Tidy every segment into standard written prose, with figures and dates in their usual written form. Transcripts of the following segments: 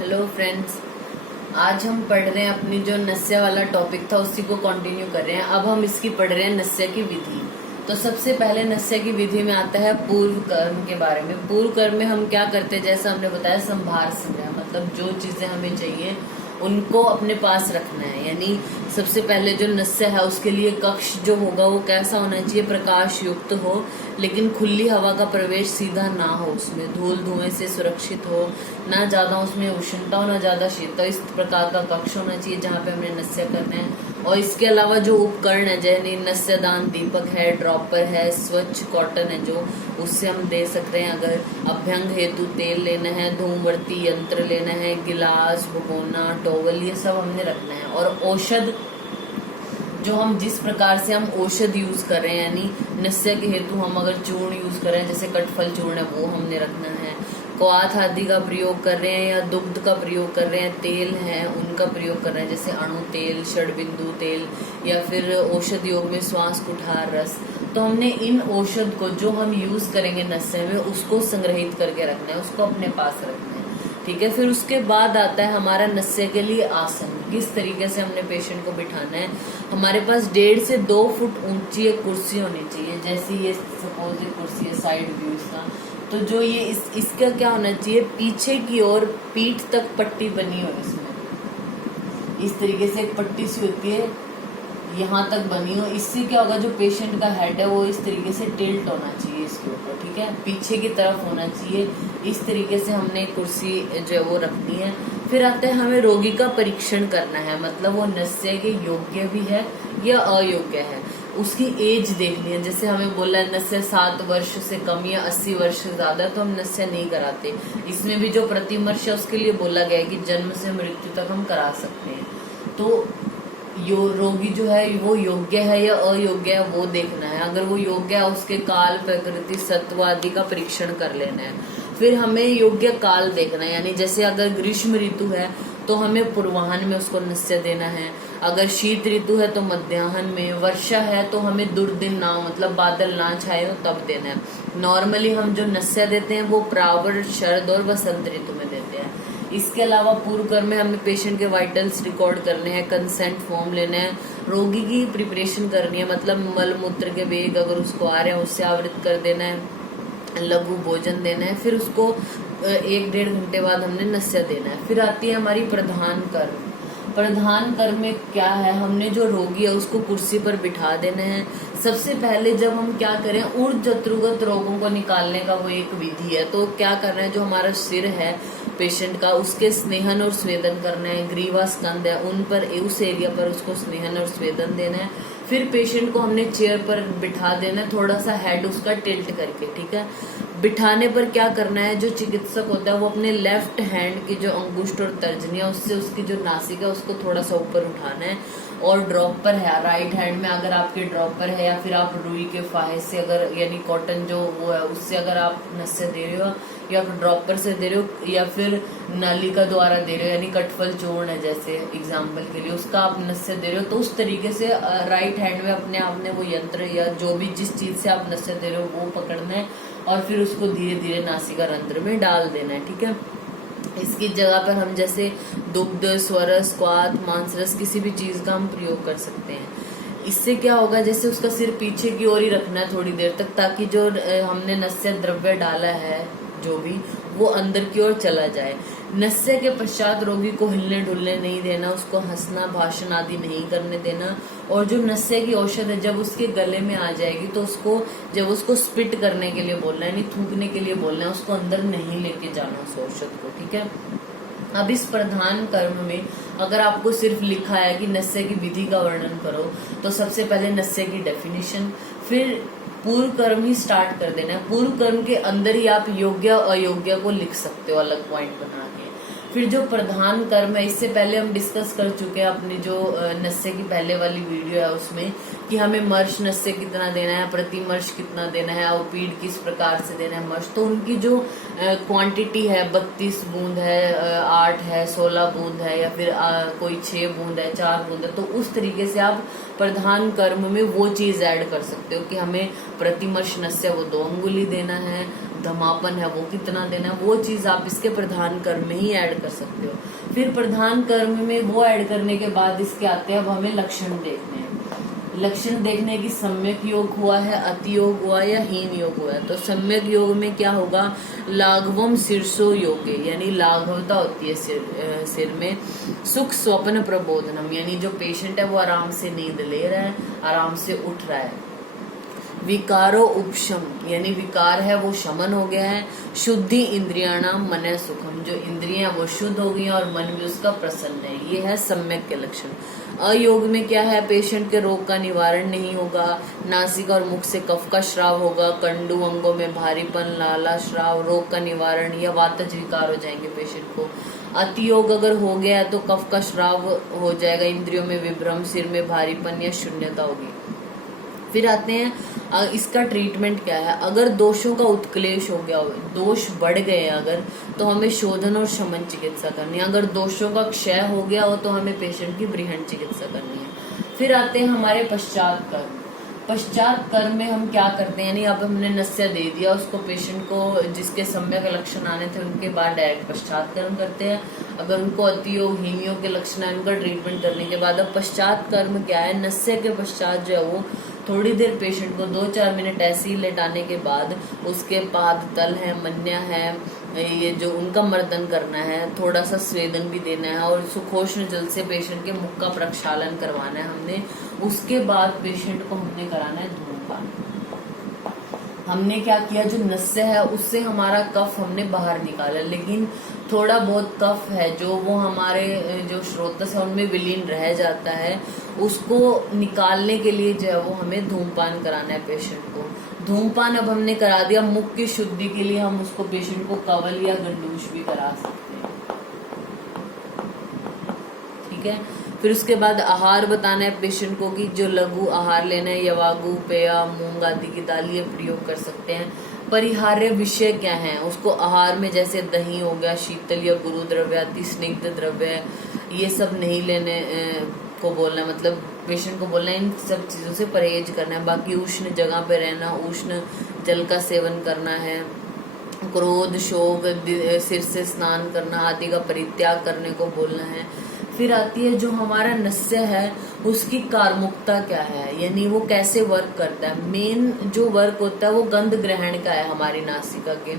Hello friends, आज हम पढ़ रहे हैं अपनी जो नस्या वाला टॉपिक था उसी को कंटिन्यू कर रहे हैं। अब हम इसकी पढ़ रहे हैं नस्या की विधि। तो सबसे पहले नस्या की विधि में आता है पूर्व कर्म के बारे में। पूर्व कर्म में हम क्या करते हैं, जैसा हमने बताया संभार संग्रह, मतलब जो चीजें हमें चाहिए उनको अपने पास रखना है। यानी सबसे पहले जो नस्या है उसके लिए कक्ष जो होगा वो कैसा होना चाहिए, प्रकाश युक्त हो, लेकिन खुली हवा का प्रवेश सीधा ना हो, उसमें धूल धुएं से सुरक्षित हो, ना ज्यादा उसमें उष्णता हो ना ज्यादा शीतल। इस प्रकार का कक्ष होना चाहिए जहाँ पे हमने नस्या करना है। और इसके अलावा जो उपकरण है, जैसे नस्यदान दीपक है, ड्रॉपर है, स्वच्छ कॉटन है जो उससे हम दे सकते हैं। अगर अभ्यंग हेतु तेल लेना है, धूमवर्ती यंत्र लेना है, गिलास, भगोना, टॉवल, ये सब हमने रखना है। और औषध जो हम जिस प्रकार से हम औषध यूज कर रहे हैं, यानी नस्या के हेतु हम अगर चूर्ण यूज कर रहे हैं, जैसे कटफल चूर्ण है वो हमने रखना है। क्वाथ आदि का प्रयोग कर रहे हैं या दुग्ध का प्रयोग कर रहे हैं, तेल है उनका प्रयोग कर रहे हैं, जैसे अणु तेल, षडबिंदु तेल, या फिर औषध योग में श्वास कुठार रस। तो हमने इन औषध को जो हम यूज करेंगे नस्या में उसको संग्रहित करके रखना है, उसको अपने पास रखना है। ठीक है, फिर उसके बाद आता है हमारा नस्या के लिए आसन। किस तरीके से हमने पेशेंट को बिठाना है। हमारे पास 1.5 से 2 फुट ऊंची एक कुर्सी होनी चाहिए। जैसे ये सपोज ये कुर्सी है, साइड व्यू इसका, तो जो ये इसका क्या होना चाहिए, पीछे की ओर पीठ तक पट्टी बनी हो। इसमें इस तरीके से एक पट्टी सी होती है, यहाँ तक बनी हो। इससे क्या होगा, जो पेशेंट का हेड है वो इस तरीके से टिल्ट होना चाहिए इसके ऊपर। ठीक है, पीछे की तरफ होना चाहिए। इस तरीके से हमने कुर्सी जो है वो रखनी है। फिर आता है हमें रोगी का परीक्षण करना है, मतलब वो नस्या के योग्य भी है या अयोग्य है, उसकी एज देखनी है। जैसे हमें बोला है नस्या 7 वर्ष से कम या 80 वर्ष से ज्यादा, तो हम नस्या नहीं कराते। इसमें भी जो प्रतिमर्श है उसके लिए बोला गया है कि जन्म से मृत्यु तक हम करा सकते हैं। तो रोगी जो है वो योग्य है या अयोग्य है वो देखना है। अगर वो योग्य है उसके काल, प्रकृति, सत्व आदि का परीक्षण कर लेना है। फिर हमें योग्य काल देखना है, यानी जैसे अगर ग्रीष्म ऋतु है तो हमें पूर्वाह्न में उसको नस्या देना है। अगर शीत ऋतु है तो मध्याह्न में। वर्षा है तो हमें दुर्दिन ना हो, मतलब बादल ना छाए हो तब देना है। नॉर्मली हम जो नस्या देते हैं वो प्रावण, शरद और वसंत ऋतु में देते हैं। इसके अलावा पूर्व कर्म में हमें पेशेंट के वाइटल्स रिकॉर्ड करने हैं, कंसेंट फॉर्म लेना है, रोगी की प्रिपरेशन करनी है, मतलब मल मूत्र के वेग अगर उसको आ रहे हैं उससे आवृत कर देना है, लघु भोजन देना है। फिर उसको 1-1.5 घंटे बाद हमने नस्या देना है। फिर आती है हमारी प्रधान कर्म। प्रधान कर्म में क्या है, हमने जो रोगी है उसको कुर्सी पर बिठा देना है। सबसे पहले जब हम क्या करें, ऊर्ज जत्रुगत रोगों को निकालने का वो एक विधि है। तो क्या करना है, जो हमारा सिर है पेशेंट का उसके स्नेहन और स्वेदन करना है। ग्रीवा स्कंद है उन पर, उस एरिया पर उसको स्नेहन और स्वेदन देना है। फिर पेशेंट को हमने चेयर पर बिठा देना है, थोड़ा सा हेड उसका टिल्ट करके। ठीक है, बिठाने पर क्या करना है, जो चिकित्सक होता है वो अपने लेफ्ट हैंड की जो अंगुष्ठ और तर्जनी है उससे उसकी जो नासिका है उसको थोड़ा सा ऊपर उठाना है। और ड्रॉपर है राइट हैंड में, अगर आपके ड्रॉपर है या फिर आप रुई के फाहे से अगर, यानी कॉटन जो वो है उससे अगर आप नस्या दे रहे हो या फिर ड्रॉपर से दे रहे हो या फिर नालिका द्वारा दे रहे हो, यानी कटफल चूर्ण है जैसे एग्जाम्पल के लिए, उसका आप नस्या दे रहे हो, तो उस तरीके से राइट हैंड में अपने आपने वो यंत्र या जो भी जिस चीज से आप नस्या दे रहे हो वो पकड़ना है और फिर उसको धीरे धीरे नासिका रंध्र में डाल देना है। ठीक है, इसकी जगह पर हम जैसे दुग्ध, स्वरस, क्वाथ, मांसरस किसी भी चीज का हम प्रयोग कर सकते हैं। इससे क्या होगा, जैसे उसका सिर पीछे की ओर ही रखना है थोड़ी देर तक, ताकि जो हमने नस्या द्रव्य डाला है जो भी वो अंदर की ओर चला जाए। नस्या के पश्चात रोगी को हिलने डुलने नहीं देना, उसको हंसना, भाषण आदि नहीं करने देना। और जो नस्या की औषध है जब उसके गले में आ जाएगी तो उसको जब उसको स्पिट करने के लिए बोलना है, यानी थूकने के लिए बोलना है, उसको अंदर नहीं लेके जाना उस औषध को। ठीक है, अब इस प्रधान कर्म में अगर आपको सिर्फ लिखा है कि नस्या की विधि का वर्णन करो, तो सबसे पहले नस्या की डेफिनेशन, फिर पूर्व कर्म ही स्टार्ट कर देना है। पूर्व कर्म के अंदर ही आप योग्य अयोग्य को लिख सकते हो अलग पॉइंट बना के। फिर जो प्रधान कर्म है, इससे पहले हम डिस्कस कर चुके हैं अपनी जो नस्या की पहले वाली वीडियो है उसमें, कि हमें मर्श नस्या कितना देना है, प्रतिमर्श कितना देना है, अवपीड किस प्रकार से देना है मर्श। तो उनकी जो क्वांटिटी है 32 बूंद है, 8 है, 16 बूंद है, या फिर कोई 6 बूंद है, 4 बूंद है, तो उस तरीके से आप प्रधान कर्म में वो चीज ऐड कर सकते हो कि हमें प्रतिमर्श नस्या वो 2 अंगुली देना है, धमापन है वो कितना देना है, वो चीज आप इसके प्रधान कर्म में ही ऐड कर सकते हो। फिर प्रधान कर्म में वो ऐड करने के बाद इसके आते हैं, अब हमें लक्षण देखने हैं। लक्षण देखने की सम्यक योग हुआ है, अति योग हुआ या हीन योग हुआ है। तो सम्यक योग में क्या होगा, लाघवम शीर्षो योगे, यानी लाघवता होती है सिर में। सुख स्वप्न प्रबोधनम, यानी जो पेशेंट है वो आराम से नींद ले रहा है, आराम से उठ रहा है। विकारो उपशम, यानी विकार है वो शमन हो गया है। शुद्धि इंद्रियाणाम मन सुखम, जो इंद्रियां वो शुद्ध हो गई हैं और मन भी उसका प्रसन्न है। ये है सम्यक के लक्षण। अयोग में क्या है, पेशेंट के रोग का निवारण नहीं होगा, नासिका और मुख से कफ का श्राव होगा, कंडू अंगों में भारीपन, लाला श्राव, रोग का निवारण या वातज विकार हो जाएंगे पेशेंट को। अति योग अगर हो गया तो कफ का श्राव हो जाएगा, इंद्रियों में विभ्रम, सिर में भारीपन या शून्यता होगी। फिर आते हैं इसका ट्रीटमेंट क्या है। अगर दोषों का उत्क्लेश हो गया हो, दोष बढ़ गए अगर, तो हमें शोधन और शमन चिकित्सा करनी है। अगर दोषों का क्षय हो गया हो तो हमें पेशेंट की बृहण चिकित्सा करनी है। फिर आते हैं हमारे पश्चात कर्म। पश्चात कर्म में हम क्या करते हैं, यानी अब हमने नस्य दे दिया उसको पेशेंट को, जिसके सम्यक लक्षण आने थे, उनके बाद डायरेक्ट पश्चात कर्म करते हैं। अगर उनको अति योग हीन योग के लक्षण है, उनका ट्रीटमेंट करने के बाद अब पश्चात कर्म क्या है, नस्य के पश्चात जो है वो थोड़ी देर पेशेंट को 2-4 मिनट ऐसे ही लेटाने के बाद उसके पाद तल है, मन्या है, ये जो उनका मर्दन करना है, थोड़ा सा स्वेदन भी देना है और सुखोष्ण जल से पेशेंट के मुख का प्रक्षालन करवाना है हमने। उसके बाद पेशेंट को हमने कराना है धूमपान। हमने क्या किया, जो नस्य है उससे हमारा कफ हमने बाहर निकाला, लेकिन थोड़ा बहुत कफ है जो वो हमारे जो स्रोतस है उनमें विलीन रह जाता है, उसको निकालने के लिए जो है वो हमें धूमपान कराना है पेशेंट को। धूमपान अब हमने करा दिया, मुख की शुद्धि के लिए हम उसको पेशेंट को कवल या गंडूश भी करा सकते हैं, ठीक है। फिर उसके बाद आहार बताना है पेशेंट को कि जो लघु आहार लेना है, यवागु, पेया, मूंग आदि की दाल ये प्रयोग कर सकते हैं। परिहार्य विषय क्या है, उसको आहार में जैसे दही हो गया, शीतल या गुरु द्रव्य, अति स्निग्ध द्रव्य, ये सब नहीं लेने को बोलना है, मतलब पेशेंट को बोलना है इन सब चीजों से परहेज करना है। बाकी उष्ण जगह पे रहना, उष्ण जल का सेवन करना है, क्रोध, शोक, सिर से स्नान करना आदि का परित्याग करने को बोलना है। फिर आती है जो हमारा नस्य है उसकी कार्मुकता क्या है, यानी वो कैसे वर्क करता है। मेन जो वर्क होता है वो गंध ग्रहण का है। हमारी नासिका के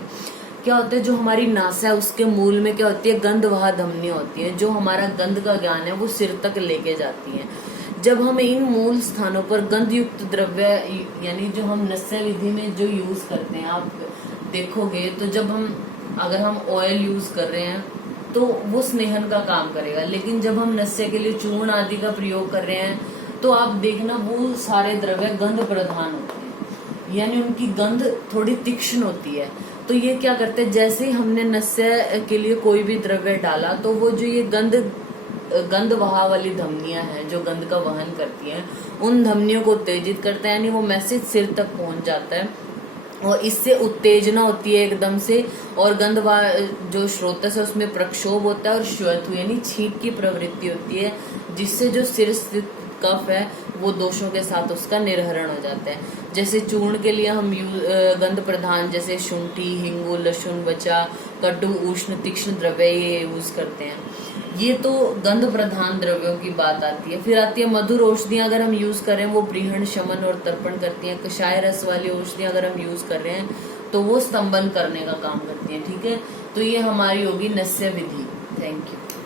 क्या होता है, जो हमारी नासा है उसके मूल में क्या होती है, गंधवाह धमनियां होती है, जो हमारा गंध का ज्ञान है वो सिर तक लेके जाती है। जब हम इन मूल स्थानों पर गंध युक्त द्रव्य, यानी जो हम नस्य विधि में जो यूज करते हैं, आप देखोगे तो जब अगर हम ऑयल यूज कर रहे हैं तो वो स्नेहन का काम करेगा, लेकिन जब हम नस्य के लिए चूर्ण आदि का प्रयोग कर रहे हैं तो आप देखना वो सारे द्रव्य गंध प्रधान होते हैं, यानी उनकी गंध थोड़ी तीक्ष्ण होती है। तो ये क्या करते हैं, जैसे ही हमने नस्य के लिए कोई भी द्रव्य डाला तो वो जो ये गंध वहा वाली धमनियां हैं जो गंध का वहन करती हैं, उन धमनियों को उत्तेजित करता है, यानी वो मैसेज सिर तक पहुंच जाता है और इससे उत्तेजना होती है एकदम से, और गंधवा जो स्रोतस है उसमें प्रक्षोभ होता है और श्वेतु यानी छींक की प्रवृत्ति होती है, जिससे जो सिर स्थित कफ है वो दोषों के साथ उसका निर्हरण हो जाता है। जैसे चूर्ण के लिए हम गंध प्रधान जैसे शुंठी, हिंगू, लहसुन, बचा, कटु, उष्ण, तीक्ष्ण द्रव्य ये यूज करते हैं। ये तो गंध प्रधान द्रव्यों की बात आती है। फिर आती है मधुर औषधियां अगर हम यूज करें वो प्रीहण, शमन और तर्पण करती हैं। कषाय रस वाली औषधियां अगर हम यूज कर रहे हैं तो वो स्तंभन करने का काम करती हैं, ठीक है। तो ये हमारी होगी नस्य विधि। Thank you.